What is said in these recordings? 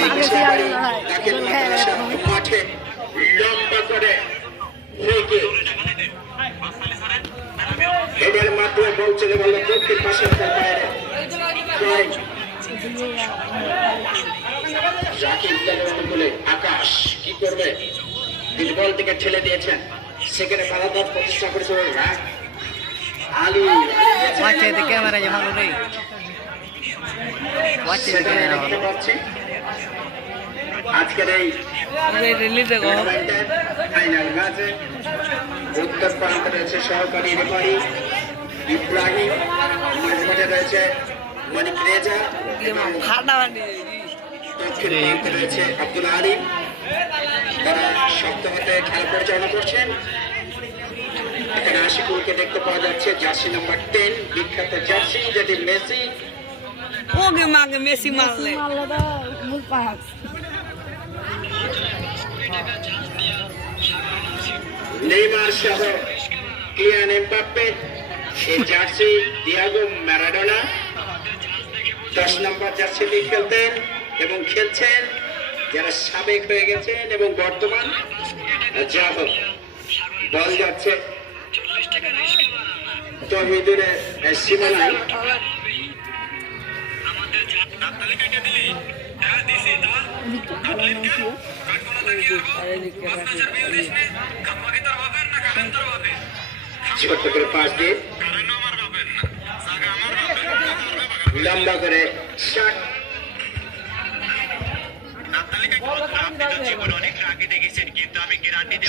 এই বিষয়বাড়ি দাখিল মাদ্রাসা মাঠে লম্বা করে থেকে এদের মাধ্যমে বল চলে গেল দক্ষিণ পাশের বাইরে রাকিব দলের অনুকূলে আকাশ কি করবে? তিনি বল থেকে ঠেলে দিয়েছেন, সেখানে বাধা দেওয়ার প্রচেষ্টা করেছিল আলী। ক্যামেরা ভালো নেই, আজকের এই ফাইনাল ম্যাচে উত্তর প্রান্তে রয়েছে সহকারী রেফারি ইব্রাহিম, মাঝে রয়েছে মানিক রেজা, দক্ষিণ প্রান্তে রয়েছে আব্দুল আলী। তারা শক্ত হাতে খেলা পরিচালনা করছেন। এখানে আশিকুরকে দেখতে পাওয়া যাচ্ছে, জার্সি নাম্বার 10, বিখ্যাত জার্সি যেটি মেসি মেসি মারলে নেইমার সহ কিলিয়ান এমবাপ্পে, এই জার্সি ডিয়েগো ম্যারাডোনা 10 নম্বর জার্সি দিয়ে খেলতেন এবং খেলছেন যারা সাবেক হয়ে গেছেন এবং বর্তমান। যা হোক, বল যাচ্ছে তহিদুরের সীমানায়। ছোট্ট করে পাস দিয়ে লম্বা করে শট।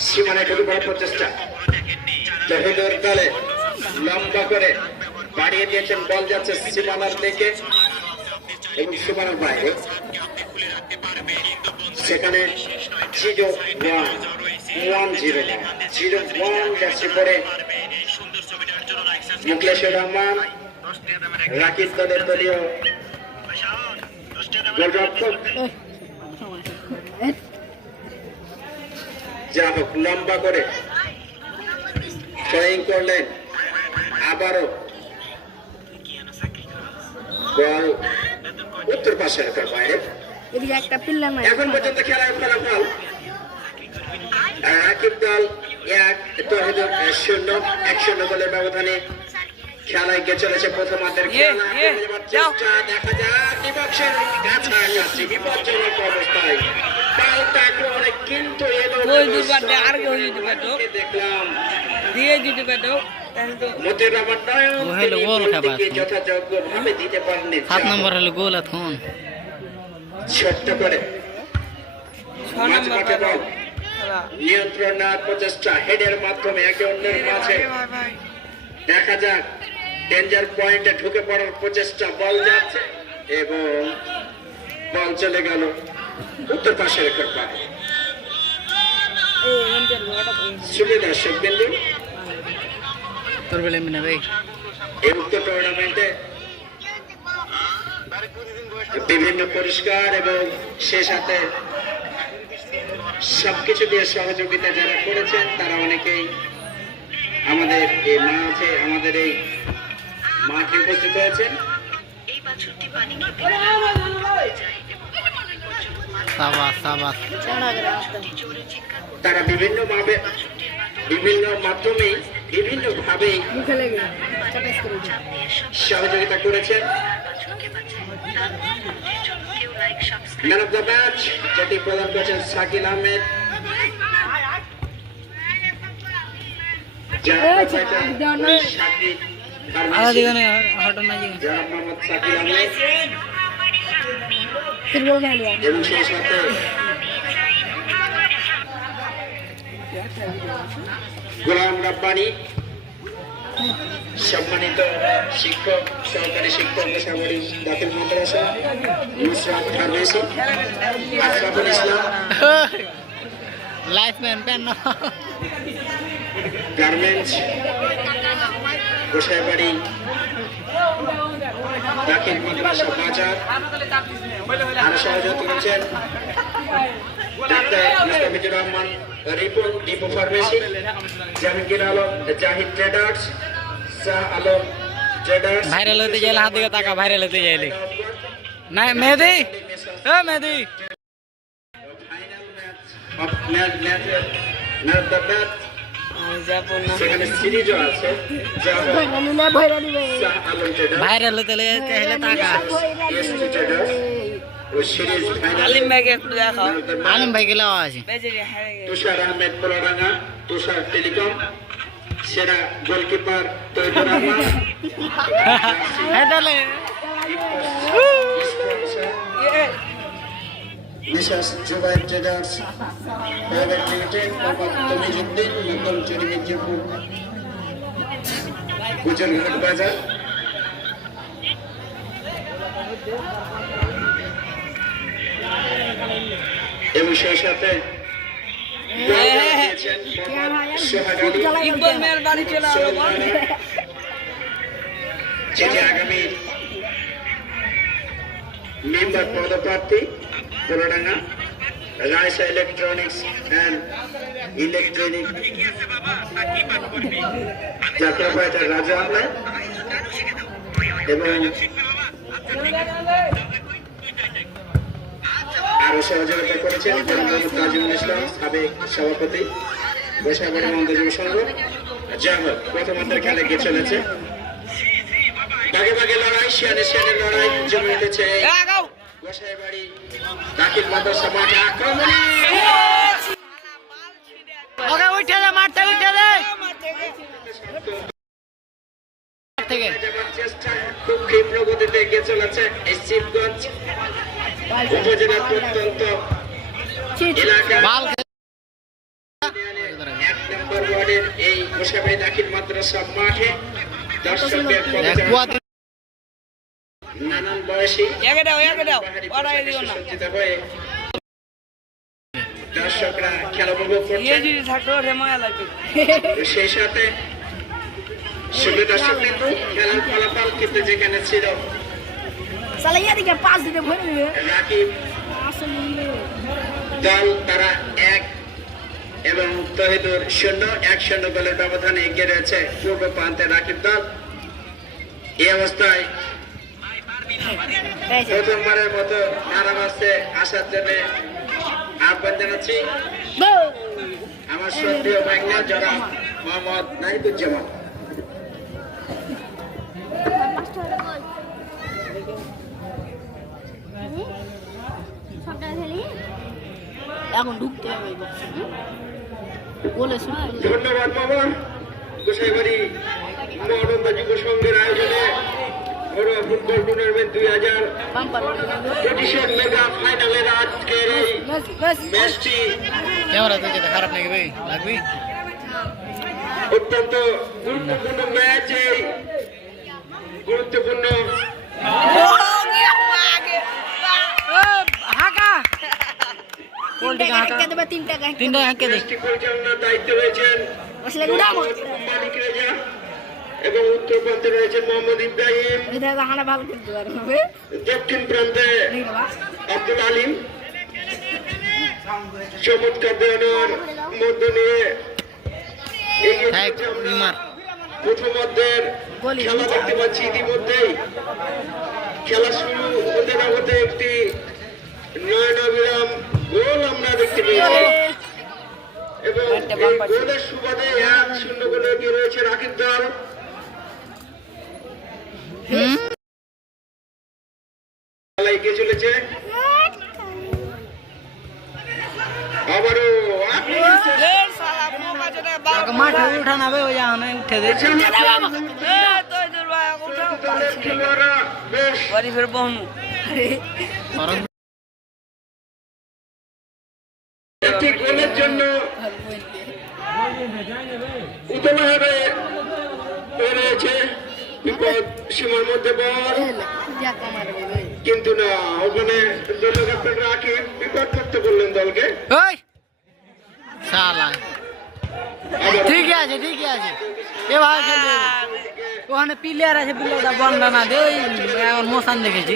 সীমানায় ঢুকে পড়ার প্রচেষ্টা, তহিদুর দলে লম্বা করে বাড়িয়ে দিয়েছেন, বল যাচ্ছে সীমানার দিকে এবং সীমানার বাইরে। সেখানে 0-1 জার্সি পরে মুখলেশুর রহমান, রাকিব দলের দলীয় গোলরক্ষক। যা হোক, লম্বা করে ফ্লাইং করলেন, আবারও বল উত্তর পাশে রাখার বাইরে। এখন পর্যন্ত খেলার ফলাফল রাকিব দল 1, তহিদুর 0, 1-0 গোলের ব্যবধানে খেলায় গিয়ে চলেছে প্রথমার্ধের খেলা। দেখা যাক বিপক্ষের কাছাকাছি বিপজ্জনক অবস্থায় পাল্টা আক্রমণে কিন্তু দেখলাম মতিউর রহমান নায়ক যথাযোগ্যভাবে দিতে পারেননি। 7 নম্বর হলো গোল এখন। ছোট্ট করে মাঝমাঠে বল নিয়ন্ত্রণ নেওয়ার প্রচেষ্টা, হেডের মাধ্যমে একে অন্যের মাঝে। দেখা যাক, ডেঞ্জার পয়েন্টে ঢুকে পড়ার প্রচেষ্টা, বল যাচ্ছে এবং বল চলে গেল উত্তর পাশে রেখার পারে। দর্শক বিন্দু, এই উক্ত টুর্নামেন্টে বিভিন্ন পুরস্কার এবং সে সাথে সবকিছু দিয়ে সহযোগিতা যারা করেছেন তারা অনেকেই আমাদের এই মাঠে উপস্থিত হয়েছেন। তারা বিভিন্নভাবে সহযোগিতা করেছেন। ম্যান অফ দ্য ম্যাচ যেটি প্রদান করেছেন শাকিল আহমেদ, এবং সেই সাথে গোলাম রাব্বানি, সম্মানিত শিক্ষক, সহকারী শিক্ষক বেসরকারি দাখিল মাদ্রাসা নুসরাত ফার্মেসি, আশরাফুল ইসলাম গার্মেন্টস গোসাইবাড়ি দাখিল মাদ্রাসা বাজার। আরো সহযোগিতা করেছেন doctor Mustafizur Rahman Ripon, depot pharmacy, Jahangir Alam Zahid traders, Shah Alam traders. Viral হতে গেলে হাত দিকে তাকা, ভাইরাল হতে গেলে না Mehedi. Off match match the match সেখানে সিরিজও আছে শাহ আলম ট্রেডার্স ভাইরাল হতে চাইলে টাকা এসটি ট্রেডার্স ও সিরিজ ফাইনাল আলিম ভাই গেলে আছে তুষার আহমেদ পোলাডাঙ্গা তুষার টেলিকম সেরা গোলকিপার তৈদুর রহমান হেটালে মিসাস Zubair traders private limited Mohammad Tamizuddin নকল চুরি মির্জাপুর গুজরঘাট বাজার এবং সেই সাথে যেটি আগামী মেম্বার পদপ্রার্থী গোলাডাঙ্গা রায়সা ইলেকট্রনিক্স অ্যান্ড ইলেকট্রনিক যাত্রা ফাইটার রাজা আহমেদ এবং আরো সহযোগিতা করেছেন তাজিমুল ইসলাম সাবেক সভাপতি বৈশাখবাড়ি মন্দির সংঘ যাহোক প্রথমার্ধের খেলা গিয়ে চলেছে ভাগে ভাগে লড়াই শিয়ানে শিয়ানে লড়াই জমে উঠেছে গোসাইবাড়ি দাখিল মাদ্রাসা মাঠে আক্রমণে ওকে উঠে দে মারতে উঠে দে থেকে চেষ্টা খুব ক্ষিপ্র গতিতে এগিয়ে চলেছে এই শিবগঞ্জ উপজেলার প্রত্যন্ত এলাকা বাল 1 নম্বর ওয়ার্ডের এই গোসাইবাড়ি দাখিল মাদ্রাসা মাঠে দর্শকদের নানান বয়সী সজ্জিত হয়ে দর্শকরা খেলা উপভোগ করছেন সেই সাথে শুধু দর্শক কিন্তু খেলার ফলাফল কিন্তু যেখানে ছিল রাকিব দল তারা 1 এবং তহিদুর 0-1 গোলের ব্যবধানে এগিয়ে রয়েছে পূর্ব প্রান্তে রাকিব দল। এই অবস্থায় প্রথমবারের মতো নারাবাসে আসার জন্য আহ্বান জানাচ্ছি আমার সক্রিয় ভাইনা যারা মোহাম্মদ নাহিদুজ্জামান। এখন ঢুকতে হবে বলে ধন্যবাদ বাবা। গোসাইবাড়ি মহানন্দা যুব সংঘের আয়োজনে ঘরোয়া ফুটবল টুর্নামেন্ট 2025 মেগা ফাইনালের আজকের এই ম্যাচটি ক্যামেরা তো যেটা খারাপ নাকি ভাই লাগবি অত্যন্ত গুরুত্বপূর্ণ ম্যাচ। এই গুরুত্বপূর্ণ হাঁকা পোল্ট্রি হাঁকা তিনটা হাঁকে দে ম্যাচটি পরিচালনার দায়িত্বে রয়েছেন মালিক রেজা এবং উত্তর প্রান্তে রয়েছেন মোহাম্মদ ইব্রাহিম, দক্ষিণ প্রান্তে আব্দুল আলিম। চমৎকার দেওয়ানোর মধ্য নিয়ে এগিয়ে চলেছে আমরা প্রথমার্ধের খেলা দেখতে পাচ্ছি। ইতিমধ্যেই খেলা শুরু হতে না হতে একটি নয়নাবিরাম গোল আমরা দেখতে পেয়েছি এবং এই গোলের সুবাদে 1-0 গোলে এগিয়ে রয়েছে রাকিব দল। খেলা এগিয়ে চলেছে আবারও মাঠে উঠানা বে ওই জানে উঠে দে খেলোয়াড়রা বেশ একটি গোলের জন্য উতলাভাবে রয়েছে। বিপদ সীমার মধ্যে বল, কিন্তু না, ওখানে দলীয় ক্যাপ্টেন রাকিব বিপদ করতে বললেন দলকে। ওই শালা ঠিক আছে এ ভাই খেলবে ওখানে প্লেয়ার আছে প্লেয়ারটা বন্ধ না দে ওই এখন মোশন দেখেছি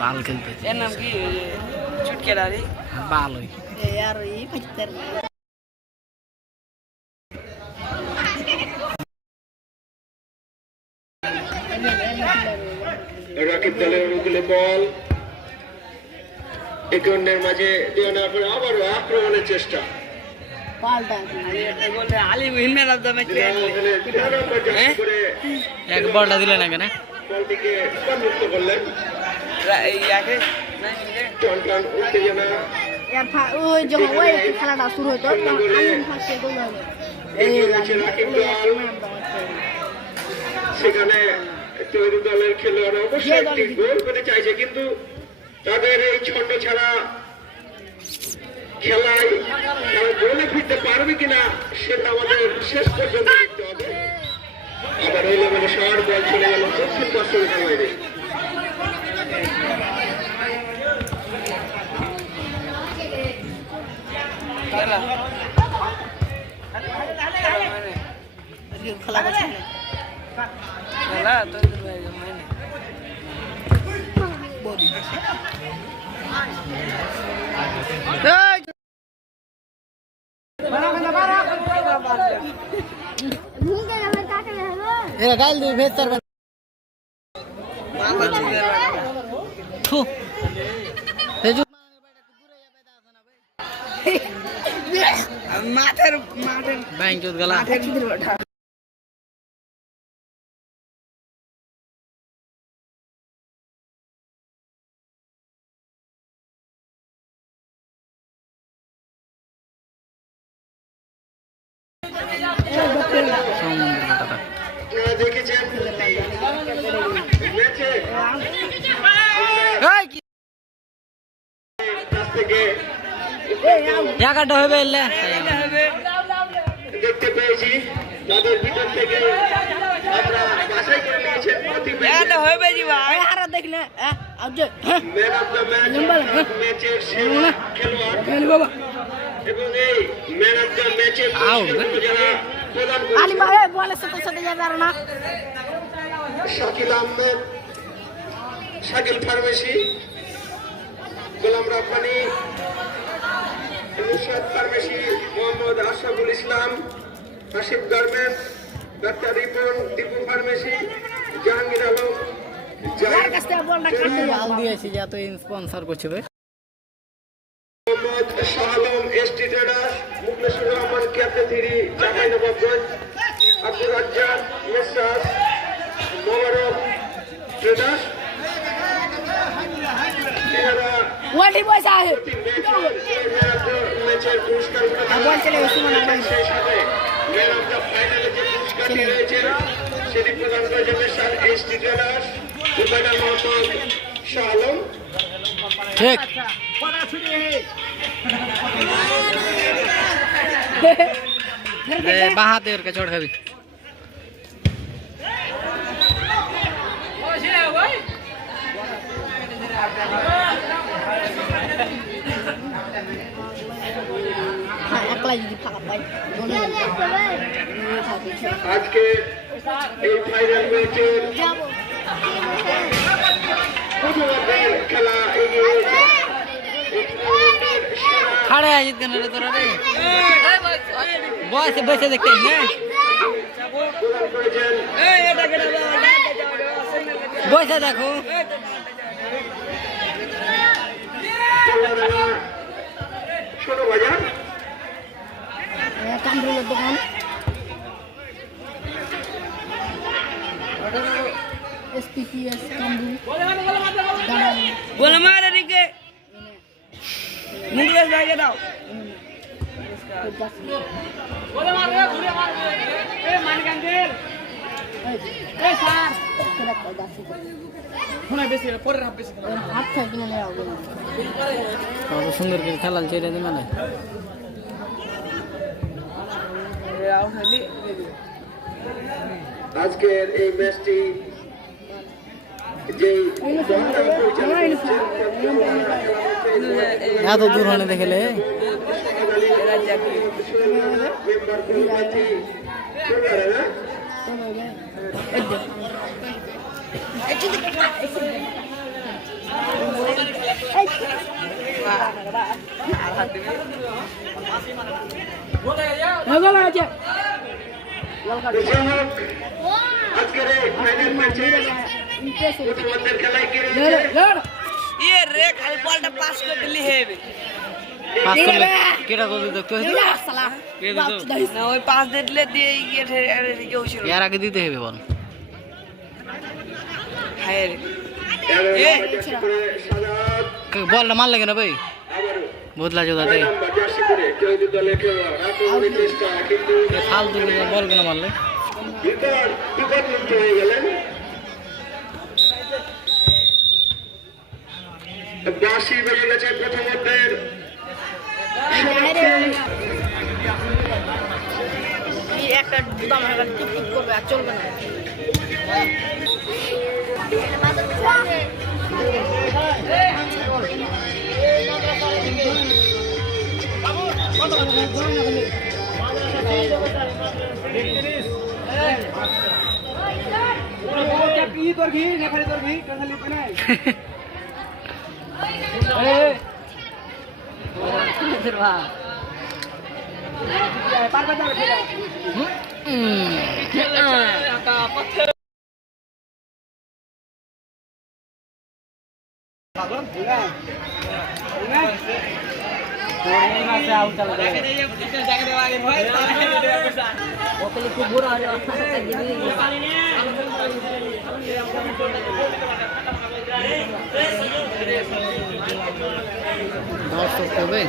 বাল খেলতে এর নাম কি চুটকেলা রে বাল ওই রাকিব দলের অনুকূলে বল একে অন্যের মাঝে দিয়ে নেওয়ার পরে আবারও আক্রমণের চেষ্টা। পাল্টা বললে আলি হিমে না দমে এখানে 13 নম্বর জার্সি করে এক বলটা দিলে না কেন বলটিকে মুক্ত করলেন। এই একে টন উত্তেজনা ওই যখন ওই খেলাটা শুরু হতো তখন আলিম ফার্স্টে গোল হলো এগিয়ে রয়েছে রাকিব দল। সেখানে তৈরি দলের খেলোয়াড়রা অবশ্যই একটি গোল করতে চাইছে, কিন্তু তাদের এই ছন্দ ছাড়া খেলায় তারা গোলে ফিরতে পারবে কিনা সেটা আমাদের শেষ পর্যন্ত দেখতে হবে। আবার এই লেভেলে শহর বল চলে গেল দক্ষিণ পশ্চিম বাইরে। খেলা খেলা করছে খেলা তো মানে এরা গাল দিয়ে ভেজ চার মাথা চুলে থু হেজু মাঠের মাঠের ব্যাংক চোদ গলা সমুদ্র টাকা আপনারা দেখেছেন ম্যাচে এই কি কাছ থেকে জায়গাটা হবে এলে দেখতে পেয়েছি তাদের ভিতর থেকে আমরা বাছাই করে নিয়েছেন এটা হবে জি ভাই হারা দেখলে আজ ম্যান অফ দ্য ম্যাচ ম্যাচের সেরা খেলোয়াড় বাবা এবং এই ম্যান অফ দ্য ম্যাচের যারা প্রদান আলিম করেছেন ভাই বলের সাথে যাবে না Shakil Ahmed, Shakil pharmacy, Golam Rabbani, Nusrat pharmacy, Mohammad Ashraful Islam, Hasib garments, doctor Ripon, Dipu pharmacy, Jahangir Alam, যার কাছ থেকে বলটা কাটতে মাল দিয়েছি যা তো স্পন্সর করছে ভাই মোহাম্মদ শাহ আলম, এসটি ট্রেডার্স, মুখলেসুর রহমান, ক্যাফেথিরি, চাঁপাইনবাবগঞ্জ, আব্দুর রাজ্জাক, মেসার্স, মোবারক ট্রেডার্স। এনারা ওয়ালি পয়সা আছে ম্যাচের পুরস্কার বল চলে গেছে মনে হয় সেই সাথে ম্যান অফ দ্য ফাইনালে যে পুরস্কারটি রয়েছে সেটি প্রদান করেছে মেসার এসটি ট্রেডার্স, সুবাইদার মোহাম্মদ শাহ আলম। ঠিক বাহাতে ওর কে চড় খাবি একলা যদি ফাঁকা পাই মনে আজকে এই ফাইনাল ম্যাচের প্রথমার্ধের খেলা এগিয়ে রয়েছে এই টুর্নামেন্টের সেরা খাড়ে আজিত কেন রে তোরা রে বয়সে বসে দেখতে না প্রদান করেছেন বসে দেখো কল্যাণা ছোট বাজার। কামরুলের দোকান SPPS কামরুল বলে মারে দিকে মুখলেস ভাইকে দাও হাত থাকে না কত সুন্দর করে খেলাল ছেড়ে দিই মানে আজকের এই ম্যাচটি যেই দলটা পরিচালনা করছেন এত দূর হলে দেখলে মেম্বার প্রার্থী না যাই হোক আজকের এই ফাইনাল ম্যাচে প্রতিপক্ষের খেলায় কি রয়েছে ইয়ে রে খালি বলটা পাস করে দিলি হেবে পাস করলে কেটা করে দেখতে হইতো সালা কে দিত না ওই পাস দিলে দিয়ে গিয়ে ঠেরে কেউ ছিল এর আগে দিতে হবে বল হায় রে 11 নম্বর জার্সি পরে সাজাদ বলটা মারলে কেন ভাই আবারও বদলা চোদা 9 দে নম্বর জার্সি পরে কেউ দলে কেউ আক্রমণের চেষ্টা কিন্তু ফালতু বল কেন মারলে বিপদ মুক্ত হয়ে গেলেন 82 বেজে গেছে প্রথমার্ধের একটা দুদাম একটা টিপ টিপ করবে আর চলবে না দর্শক হবে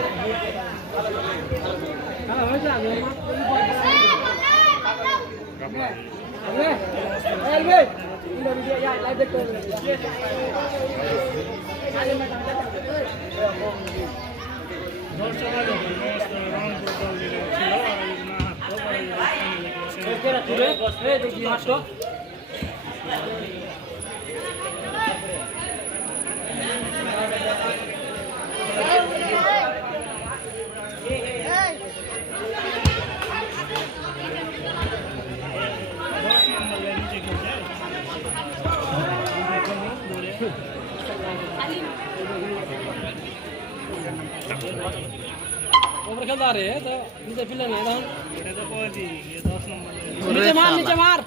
নিচে মার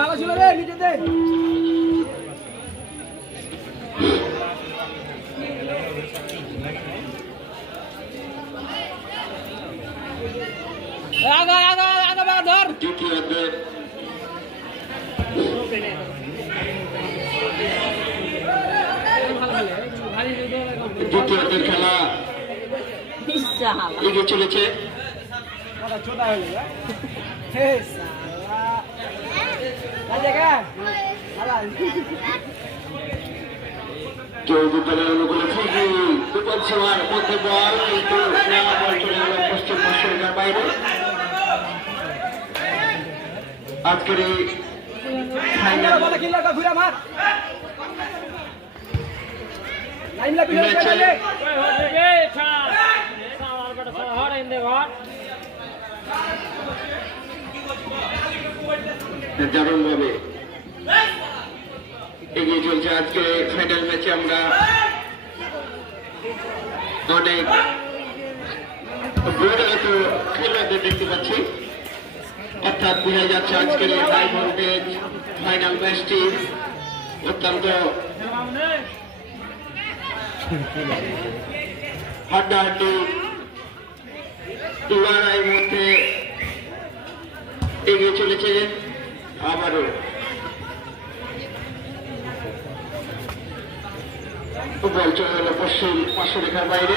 ভালো ছিল রে নিচে দে ধর দ্বিতীয়ার্ধের খেলা এগিয়ে চলেছে কেউ দলের অনুকূলে ফিরবে বিপদ সীমার মধ্যে বল কিন্তু বল চলে গেল পশ্চিম পশ্চিমের বাইরে আজকের এই ফাইনাল দারুণ ভাবে এগিয়ে চলছে আজকে ফাইনাল ম্যাচে আমরা অনেক বড় খেলোয়াড়দের দেখতে পাচ্ছি অর্থাৎ বোঝা যাচ্ছে আজকের এই হাই ভোল্টেজ ফাইনাল ম্যাচটি অত্যন্ত হাড্ডাহাড্ডি লড়াইয়ের মধ্যে এগিয়ে চলেছে আবারও বল চলে গেল পশ্চিম পার্শ্ব রেখার বাইরে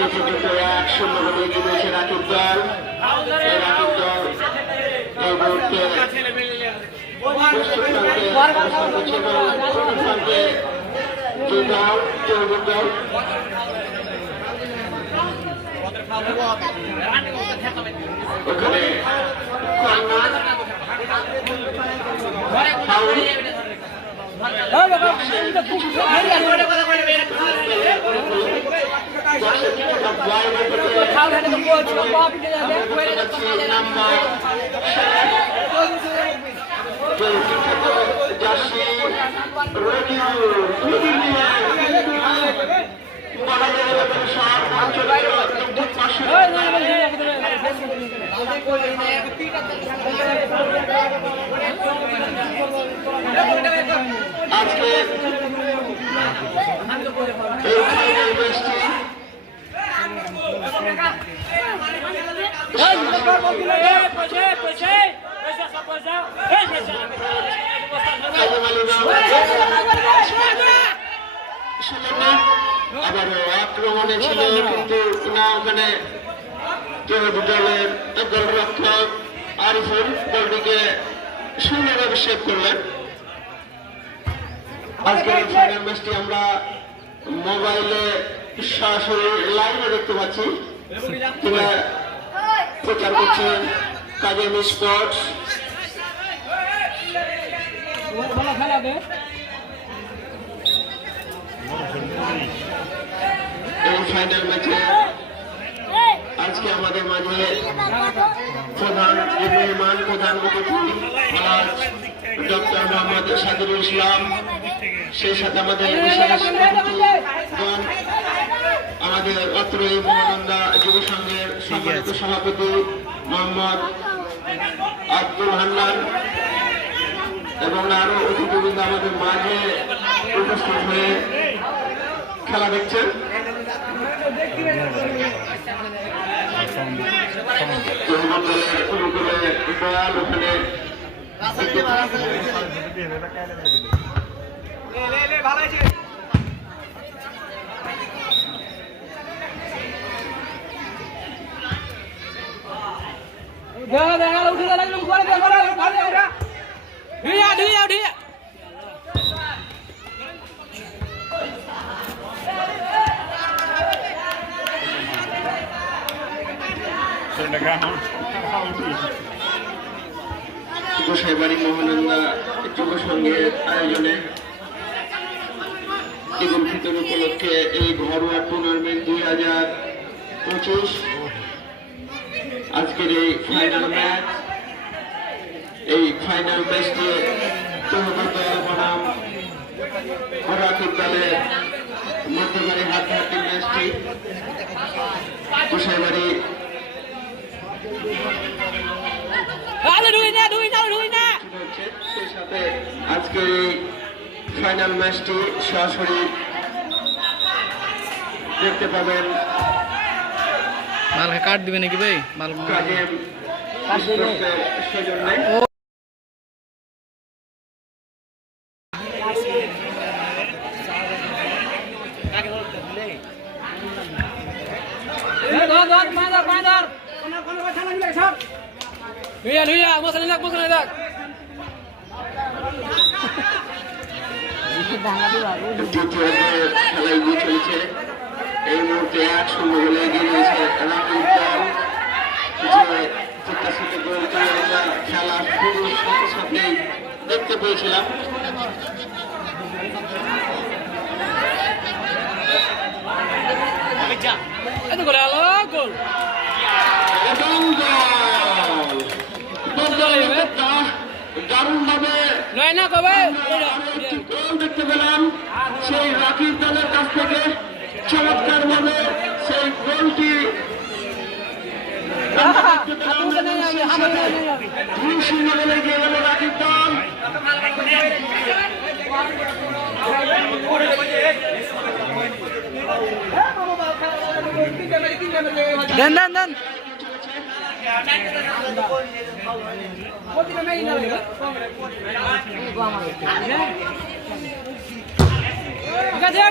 এই পর্যন্ত 1-0 বলে এগিয়ে রয়েছে রাকিব দল এই রাকিব দল এই মুহূর্তে পশ্চিম প্রান্তে অবস্থান করছে এবং পূর্ব প্রান্তে যে দল চৌধুরী দল ওখানে আজকে এই ফাইনাল ম্যাচটি আবারও আক্রমণে ছিল কিন্তু না ওখানে দলের গোলরক্ষক আরিফুল বলটিকে সুন্দরভাবে সেভ করলেন। আজকের এই ফাইনাল ম্যাচটি আমরা মোবাইলে সরাসরি লাইভে দেখতে পাচ্ছি। তিনি প্রচার করছেন কাজেম স্পোর্টস। এই ফাইনাল ম্যাচে আজকে আমাদের মাঝে প্রধান মেহমান প্রধান অতিথি ডক্টর মোহাম্মদ সাদিরুল ইসলাম, সেই সাথে আমাদের বিশেষ অতিথিগণ, আমাদের অত্র এই মহানন্দা যুব সংঘের সম্মানিত সভাপতি মোহাম্মদ আব্দুল হান্নান এবং আরো অতিথিবৃন্দ আমাদের মাঝে উপস্থিত হয়ে খেলা দেখছেন। গোসাইবাড়ি মহানন্দা যুব সংঘের আয়োজনে ঈদুল ফিতর উপলক্ষে এই ঘরোয়া টুর্নামেন্ট 2025 আজকের এই ফাইনাল ম্যাচ। এই ফাইনাল ম্যাচটি বনাম রাকিব দলের মধ্যকারী হাড্ডাহাড্ডি ম্যাচটি গোসাইবাড়ি সেই সাথে আজকের এই ফাইনাল ম্যাচটি সরাসরি দেখতে পাবেন মাল কাট দিবে নাকি ভাই? মাল কাজেম স্পোর্টসের সৌজন্যে। দ্বিতীয় খেলা এগিয়ে চলেছে। এই মুহূর্তে 1-0 গোলে এগিয়ে রয়েছে রাকিব দল। যে প্রত্যাশিত গোলটি আমরা খেলা শুরুর সাথে সাথেই দেখতে পেয়েছিলাম। দারুণ ভাবে গোল দেখতে পেলাম সেই রাকিব দলের কাছ থেকে। চমৎকার ভাবে সেই গোলটি 2-0 গোলে এগিয়ে গেল রাকিব দল। দেন দেন দেন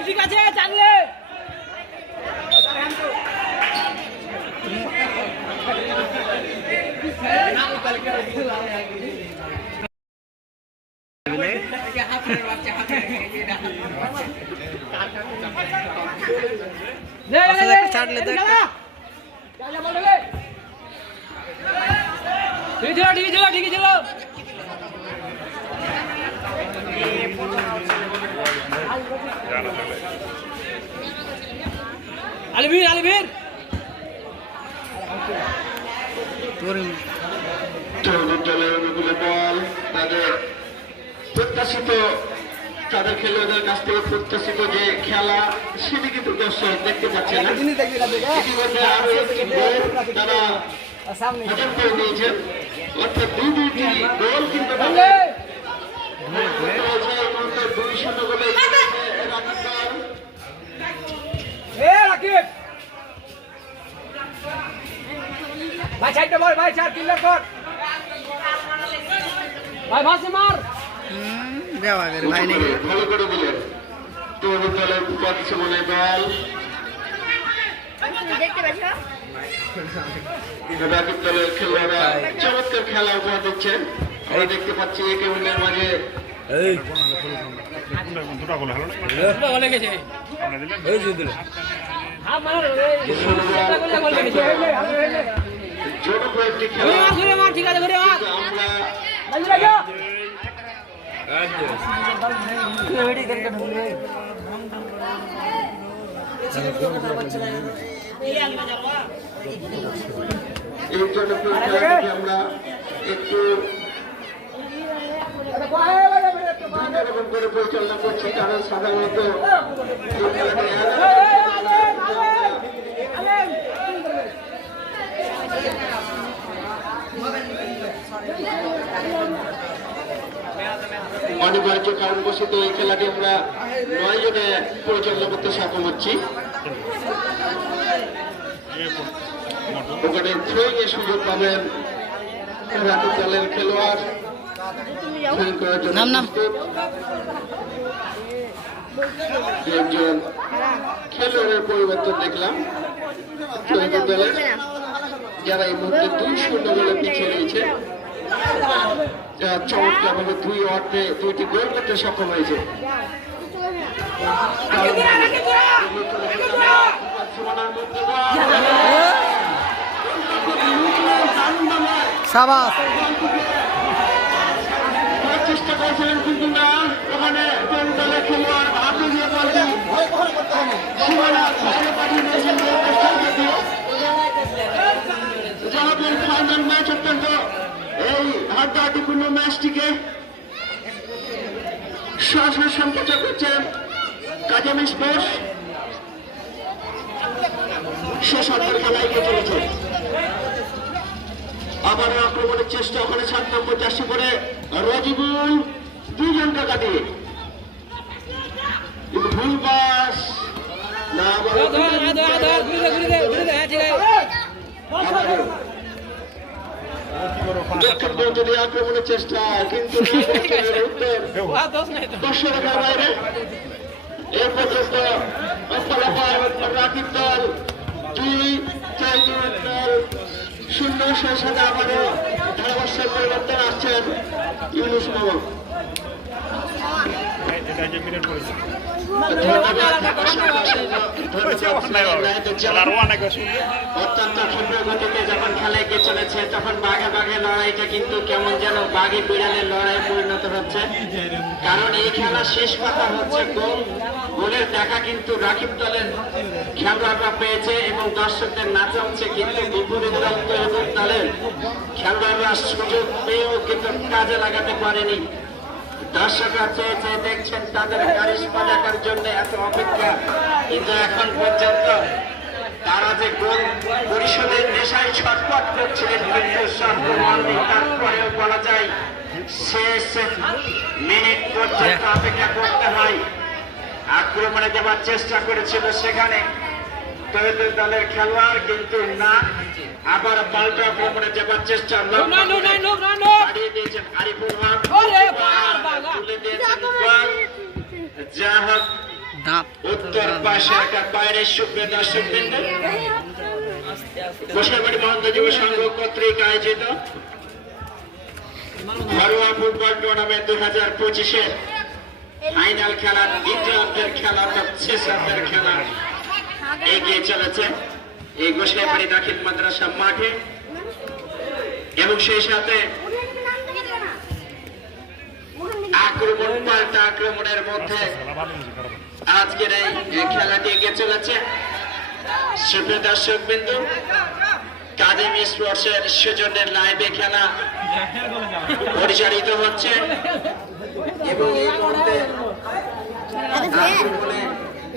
ঠিক আছে চাললে চাটলে দেখ ঠিক ছিল আলভির দলের অনুকূলে বল তাদের প্রত্যাশিত, তাদের খেলোয়াড়দের কাছ থেকে প্রত্যাশিত যে খেলা সেটি কিন্তু দর্শক দেখতে পাচ্ছে না। ইতিমধ্যে আরো একটি গোল তারা হজম করে নিয়েছেন, অর্থাৎ দুটি গোল কিন্তু 2-0 গোলে এগিয়ে রয়েছে রাকিব দল। দেওয়া গেল ভাই নাকি ভালো করে দিলেন তরুণ দলের পাচ্ছে মনে বল দেখতে পাচ্ছ রাকিব দলের খেলোয়াড়রা চমৎকার খেলা উপহার দিচ্ছেন আমরা দেখতে পাচ্ছি একে অন্যের মাঝে জোর কয়েকটি খেলা আমরা এই জনপ্রিয় খেলাটিকে আমরা একটু ভিন্ন রকম করে পরিচালনা করছি কারণ সাধারণত এই খেলাটি অনিবার্য কারণবশত এই খেলাটি আমরা 9 জনে পরিচালনা করতে সক্ষম হচ্ছি ওখানে থ্রোয়িং এর সুযোগ পাবেন রাকিব দলের খেলোয়াড় থ্রোয়িং করার জন্য প্রস্তুত। একজন খেলোয়াড়ের পরিবর্তন দেখলাম রাকিব দলের যারা এই মুহূর্তে 2-0 গোলে পিছিয়ে রয়েছে চমৎকার ভাবে 2 ওভারে 2টি গোল করতে সক্ষম হয়েছে সাবাস চেষ্টা করেছিলেন কিন্তু না ওখানে দলের খেলোয়াড় হাতে দিয়ে বলছেন সীমানা বাইরে পাঠিয়ে দিয়েছেন জনপ্রিয় ফাইনাল ম্যাচ অত্যন্ত এই হাড্ডাহাড্ডিপূর্ণ ম্যাচটিকে সরাসরি সম্প্রচার করছেন কাজেম স্পোর্টস শেষ অর্ধের খেলা এগিয়ে চলেছে আবার আক্রমণের চেষ্টা ওখানে 7 নম্বর জার্সি করে রজিবুল 2 জন টাকা দিয়ে কিন্তু ভুল পাস না যদি আক্রমণের চেষ্টা কিন্তু দর্শকের বাইরে এর পর্যন্ত রাকিব দল 2-4 দল 0-6 সাথে আবারও ধারাভাষ্যের পরিবর্তন আসছেন ইউনুস মামা অত্যন্ত ক্ষুদ্র গতিতে যখন খেলা এগিয়ে চলেছে তখন বাঘে বাঘে লড়াইটা কিন্তু কেমন যেন বাঘে বিড়ালের লড়াই পরিণত হচ্ছে কারণ এই খেলা শেষ কথা হচ্ছে গোলের দেখা কিন্তু রাকিব দলের খেলোয়াড়রা পেয়েছে এবং দর্শকদের নাচা হচ্ছে কিন্তু বিপরীত দলের খেলোয়াড়রা সুযোগ পেয়েও কিন্তু কাজে লাগাতে পারেনি দর্শকরা চেয়ে চেয়ে দেখছেন তাদের কারিশমা দেখার জন্য এত অপেক্ষা কিন্তু এখন পর্যন্ত তারা যে গোল পরিশোধের নেশায় ছটফট করছিলেন কিন্তু তারপরেও বলা যায় শেষ মিনিট পর্যন্ত অপেক্ষা করতে হয় আক্রমণে দেওয়ার চেষ্টা করেছিল সেখানে তৈরি দলের খেলোয়াড় কিন্তু না আবার পাল্টা আক্রমণে যাবার চেষ্টা হারিয়ে দিয়েছেন আরিফুল হক তুলে দিয়েছেন বল যা হোক উত্তর পাশে একটা বাইরের সুপ্রিয় দর্শক বৃন্দ গোসাইবাড়ি মহন্ত যুব সংঘ কর্তৃক আয়োজিত ঘরোয়া ফুটবল টুর্নামেন্ট 2025-এর ফাইনাল খেলা দ্বিতীয় অর্ধের খেলা শেষ অর্ধের খেলা এগিয়ে চলেছে এই গোসাইবাড়ি দাখিল মাদ্রাসা মাঠে এবং সেই সাথে আক্রমণ পাল্টা আক্রমণের মধ্যে আজকের এই খেলাটি এগিয়ে চলেছে সুপ্রিয় দর্শক বিন্দু কাজেম স্পোর্টসের সৌজন্যের লাইভে খেলা পরিচালিত হচ্ছে এবং এই মুহূর্তে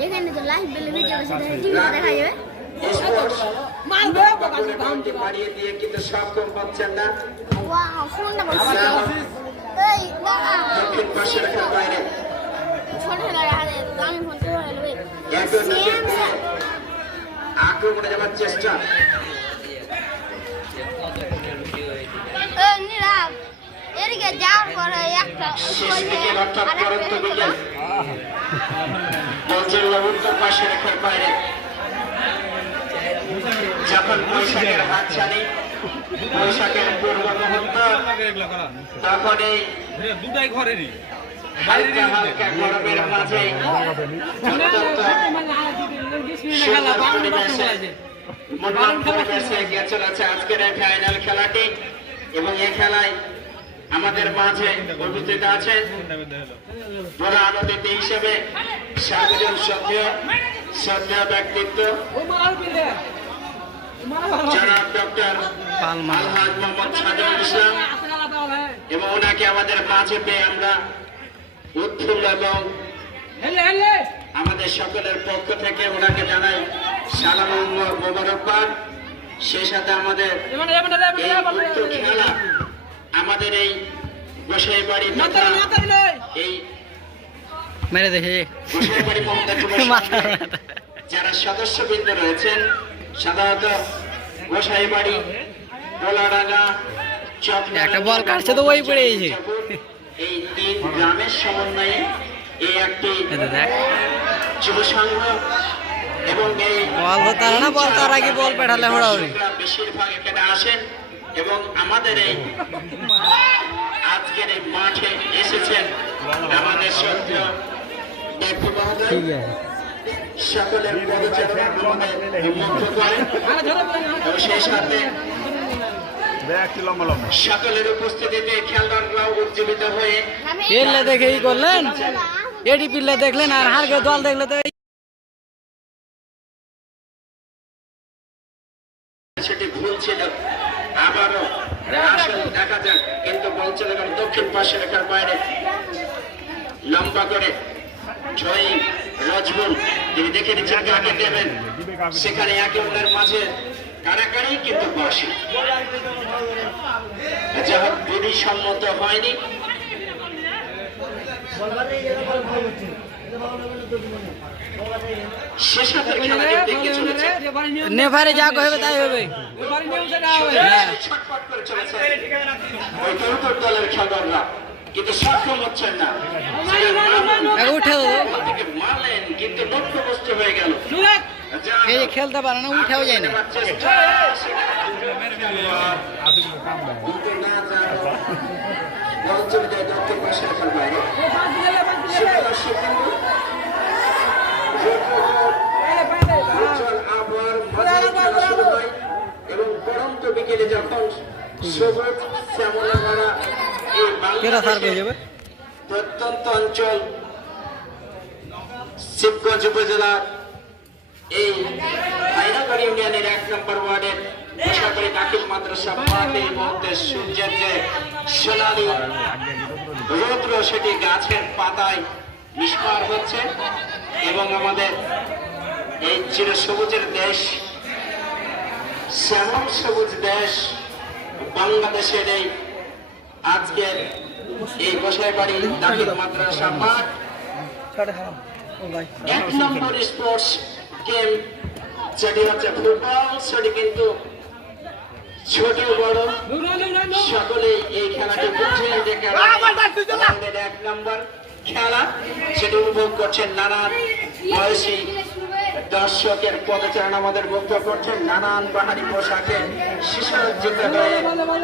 এখানে তো লাইভ বেলে ভিডিও আছে টিভিতে দেখা যাবে বাড়িয়ে দিয়ে কিন্তু সক্ষম হচ্ছেন না ওয়াও ফোনটা বন্ধ এই দক্ষিণ পাশে রাখার বাইরে ছোট ছেলে আরে দামি ফোন তো হলো আক্রমণে যাওয়ার চেষ্টা এদিকে যাওয়ার পরে একটা শেষ বিকেল অর্থাৎ পরন্ত বিকেল বলছেন উত্তর পাশে রেখার বাইরে যখন বৈশাখের হাত ছাড়ি বৈশাখের পূর্ব মুহূর্ত তখন এই দুটাই ঘরেরই হালকা হালকা গরমের মাঝে অত্যন্ত সুন্দর পরিবেশে মনোরম পরিবেশে গিয়ে চলেছে আজকের এই ফাইনাল খেলাটি এবং এই খেলায় আমাদের মাঝে উপস্থিত আছেন প্রধান অতিথি হিসেবে সার্বজন শ্রদ্ধেয় ব্যক্তিত্ব জনাব ডক্টর আলহাজ মোহাম্মদ সাজুল ইসলাম এবং ওনাকে আমাদের মাঝে পেয়ে আমরা উৎফুল্ল এবং আমাদের সকলের পক্ষ থেকে ওনাকে জানাই সালাম ও মোবারকবাদ। সেই সাথে আমাদের এই উক্ত খেলা আমাদের এই গোসাই বাড়ি তথা এই মেরে দেখে গোসাই বাড়ি মমতা যুব সংঘের যারা সদস্যবৃন্দ রয়েছেন সাধারণত গোসাই বাড়ি গোলাডাঙ্গা একটা বল কাটছে তো ওই পড়ে গেছে। এই তিন গ্রামের সমন্বয়ে এই একটি দেখ যুব সংঘ এবং এই বল তো তারা না বল তার আগে বল পাঠালে হড়াহড়ি বেশিরভাগ এখানে আসেন এবং আমাদের এই আজকের এই মাঠে এসেছেন আমাদের শ্রদ্ধেয় ব্যক্তি মহোদয় সকলের পরিচালনা আমাদের মুগ্ধ করেন এবং সেই সাথে সকলের উপস্থিতিতে খেলোয়াড়রাও উজ্জীবিত হয়ে পিল্লে দেখে ই করলেন এডি পিল্লে দেখলেন আর হারকে দল দেখলে তো সেটি ভুল ছিল আবারও আসল দেখা যাক কিন্তু বলছে দেখুন দক্ষিণ পাশে রেখার বাইরে লম্বা করে জয়ী রজবুল তিনি দেখে নিচ্ছেন কাকে দেবেন সেখানে একে অন্যের মাঝে কারাকারি কিন্তু বসে যা হোক বিধি সম্মত হয়নি শেষ হাতের খেলা দেখে চলেছে নেভারে যা কইবে তাই হবে। ছটফট করে চলেছে ওই তরুতর দলের খেলোয়াড়রা কিন্তু সক্ষম হচ্ছেন না উঠে থেকে মারলেন কিন্তু লক্ষ্যবস্তু হয়ে গেল এই যে খেলতে পারে না উঠেও যায় না। দক্ষিণ পাশে রাখার বাইরে এবং পরন্ত বিকেলে যখন সবুজ শ্যামলা ভরা এই বাংলাদেশের প্রত্যন্ত অঞ্চল শিবগঞ্জ উপজেলার এই হাইনাগড় ইউনিয়নের 1 নম্বর ওয়ার্ডের বেসরকারি দাখিল মাদ্রাসা মাঠে এই মুহূর্তে সূর্যের যে সোনালী রৌদ্র সেটি গাছের পাতায় বিস্ফার হচ্ছে এবং আমাদের এই চির সবুজের দেশ শ্যামল সবুজ দেশ বাংলাদেশের এই আজকের এই গোসাইবাড়ি দাখিল মাদ্রাসা মাঠ 1 নম্বর স্পোর্টস গেম যেটি হচ্ছে ফুটবল সেটি কিন্তু ছোট বড় সকলেই এই খেলাটি বুঝছেন যে আমাদের 1 নম্বর খেলা সেটি উপভোগ করছেন নানান বয়সী দর্শকের পদচারণ আমাদের মুগ্ধ করছেন নানান পাহাড়ি পোশাকে সুসজ্জিত হয়ে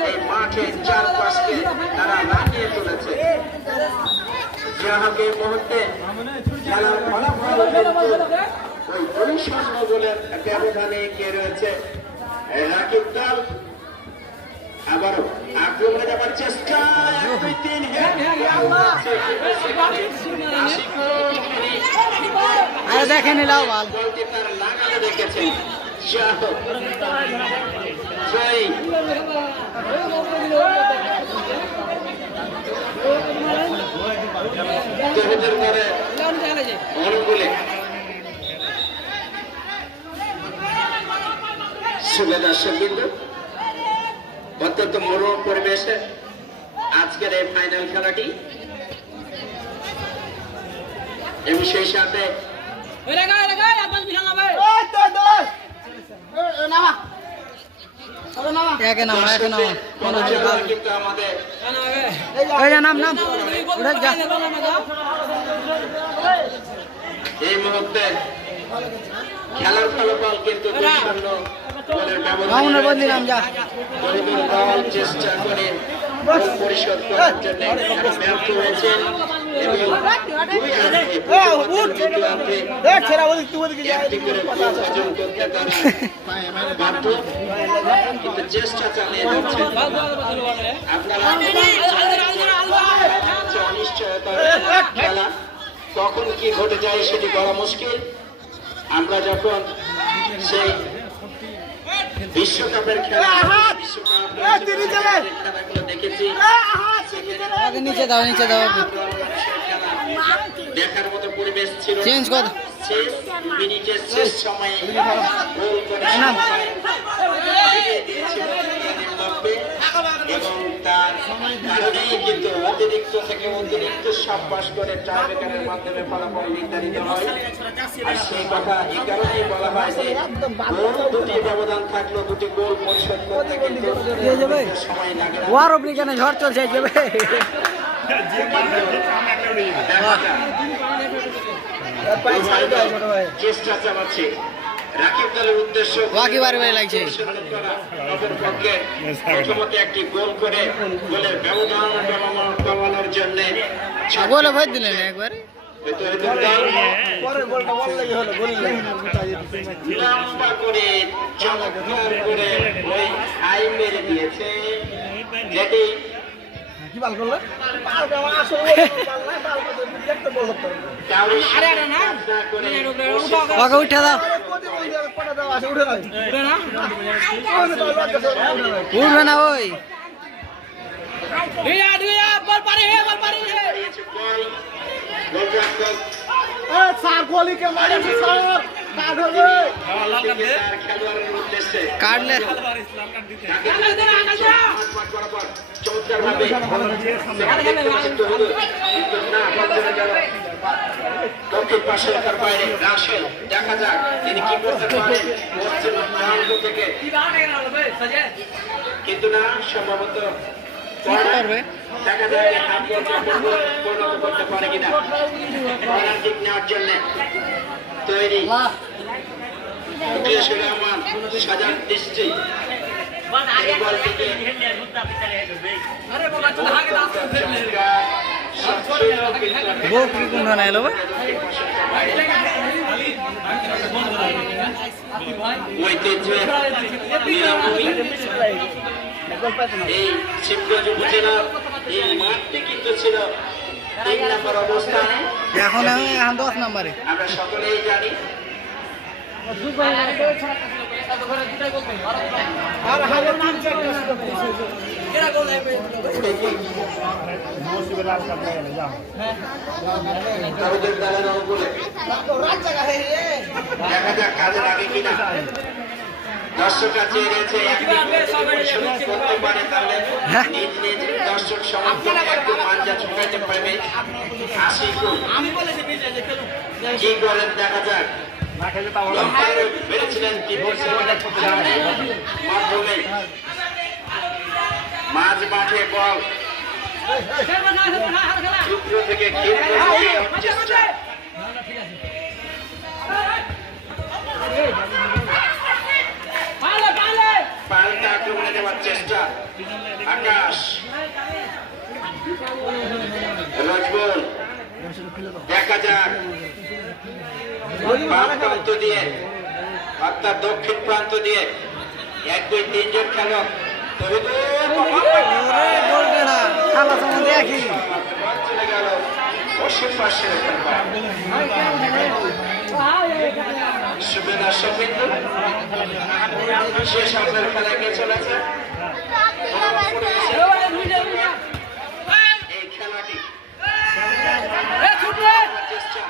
এই মাঠের চারপাশকে তারা লাগিয়ে তুলেছে গ্রাহকের মুহূর্তে খেলার ফলাফল ওই 2-0 গোলের ব্যবধানে এগিয়ে রয়েছে রাকিব দল আবারও আক্রমণে যাবার চেষ্টা 1-2-3 আরে দেখে নিলাও বল বলটি তার লাগালে দেখেছেন জয় তহিদের করে অনুকূলে সুবেদার বিন্দু অত্যন্ত মনোরম পরিবেশে আজকের এই ফাইনাল খেলাটি এবং সেই সাথে একে নাম একে নাম কিন্তু আমাদের এই যে নাম নাম উঠে যা এই মুহূর্তে খেলার ফলাফল কিন্তু 2-0 গোলের ব্যবধানে মামুনের বদলি নাম যা গরিবের দল চেষ্টা করে গোল পরিশোধ করার জন্য এখনো ব্যর্থ হয়েছেন এবং দুই আনতে একটি করে গোল অর্জন করতে তারা বাধ্য, কিন্তু চেষ্টা চালিয়ে যাচ্ছেন। আপনারা অনিশ্চয়তার খেলা, কখন কি ঘটে যায় সেটি বলা মুশকিল। আমরা যখন সেই বিশ্বকাপের খেলা খেলাগুলো দেখেছি, আগে নিচে দাও দেখার মতো পরিবেশ ছিল। চেঞ্জ কর শেষ মিনিটের শেষ সময়ে গোল করে দিয়েছিল এমবাপ্পে, এবং তার কারণেই কিন্তু অতিরিক্ত থেকে অতিরিক্ত সাব্বাস করে টাইব্রেকারের মাধ্যমে ফলাফল নির্ধারিত হয়। আর সেই কথা এই কারণেই বলা হয় যে গোল দুটি ব্যবধান থাকলো, দুটি গোল পরিশোধ করতে কিন্তু সময় লাগে না। ওয়ার অব্লিকেনে ঝড় চলছে যাবে চেষ্টা চালাচ্ছে রাকিব দলের উদ্দেশ্য ওয়াকি বারে বারে লাগছে অপরপক্ষে প্রথমত একটি গোল করে গোলের ব্যবধান কমানোর জন্য বলে ভয় দিলেন একবার লম্বা করে চমৎকার করে ওই হাই মেরে দিয়েছে, যেটি ওকে উঠে দাও উঠবে না ওই কাটলে দক্ষিণ পাশে তার বাইরে রাশেল, দেখা যাক তিনি কি করতে পারেন থেকে, কিন্তু না সম্ভবত দেখা যায় পরিণত করতে পারে কিনা। পেনাল্টি নেওয়ার জন্য তৈরি মুকেশ রহমান, সাজান দৃষ্টি এই বলটিকে এই শিবগঞ্জ উপজেলার এই মাঠটি কিন্তু ছিল 3 নম্বর অবস্থানে, এখন 10 নম্বরে আমরা সকলেই জানি। দেখা যাক কাজে লাগে কিনা। দর্শকরা চেয়ে রয়েছে করতে পারে, তাহলে নিজ নিজ দর্শক সমর্থন একটু মাঞ্জা ঝুঁকাইতে পারবে। 80 গোল কি করেন দেখা যাক। বেড়েছিলেন মাধ্যমে মাঝ মাঠে বল থেকে চেষ্টা, পাল্টা আক্রমণে দেওয়ার চেষ্টা। আকাশ রজবুল, দেখা যাক বাম প্রান্ত দিয়ে অর্থাৎ দক্ষিণ প্রান্ত দিয়ে 1-2-3 জন খেলোয়াড় চলে গেল অসীম পাশে সুবেনা সবিন্দু শেষ আপনার খেলায় গিয়ে চলেছে। এই খেলাটি চেষ্টা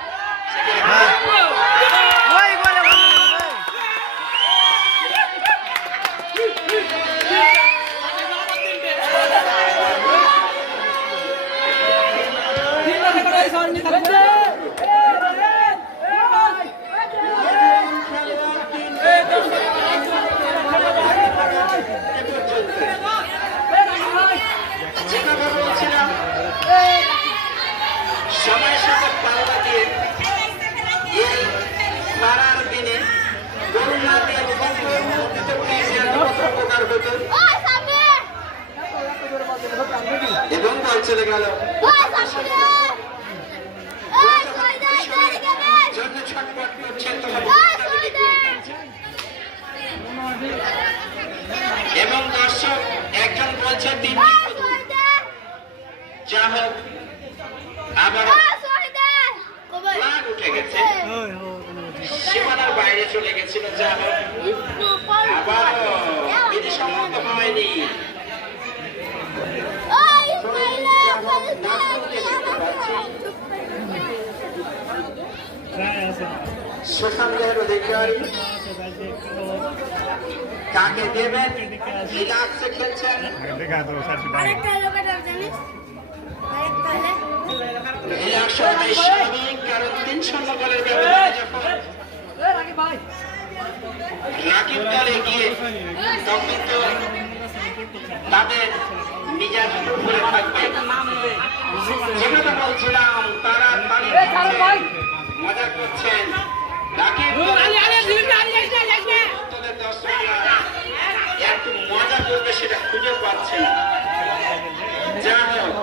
উঠে গেছে, সীমানার বাইরে চলে গেছিল, যা হোক আবারও বিধিসম্মত হয়নি। সেখানকার অধিকারী কাকে দেবেন, রিল্যাক্সে খেলছেন। রিল্যাক্স হবে স্বাভাবিক, কারণ 3-0 গোলের ব্যবধানে যখন রাকিব দলে গিয়ে তখন তো তাদের নিজের উপরে থাকবে। যেটা বলছিলাম, তারা মজা করছেন। রাকিব একটু মজা করবে সেটা খুঁজে পাচ্ছেন। যা হোক,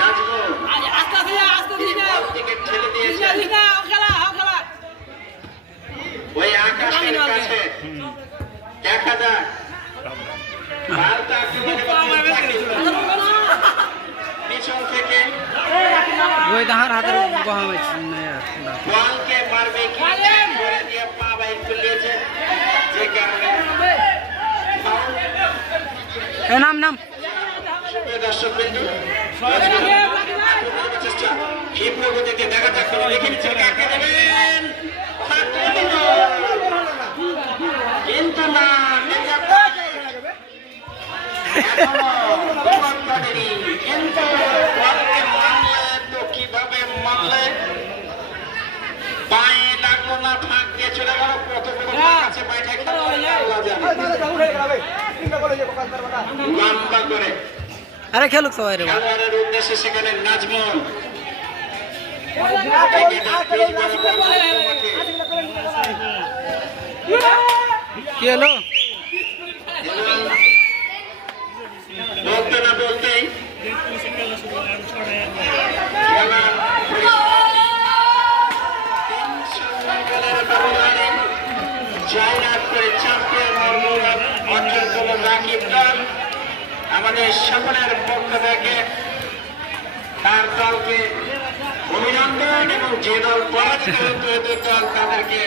নাজমুল থেকে ঠেলে দিয়েছেন ওই আকাশের কাছে। দেখা যাক ভারত পিছন থেকে ওই তাহার হাতের গহম বলকে মারবে কি করে দিয়ে পা বাইর করলেছে, যে কারণে নাম নাম দর্শক বিন্দু চেষ্টা ক্ষিপ্র গতিতে দেখা যাক, দেখে নিচ্ছেন কাকে দেবেন, কিন্তু না কিন্তু মানলে তো কিভাবে মানলে, পায়ে লাগলো না, ফাঁক দিয়ে চলে গেল। কত কাছে বাইরে লম্বা করে আরে খেলুক সবাই রে খেলোয়াড়ের উদ্দেশ্যে সেখানে নাজমুল কি হলো? বলতে না বলতেই জয়লাভ করে চ্যাম্পিয়ন অর্জন করল রাকিব দল। আমাদের সকলের পক্ষ থেকে তার দলকে অভিনন্দন, এবং যে দল পরাজিত হতো দল তাদেরকে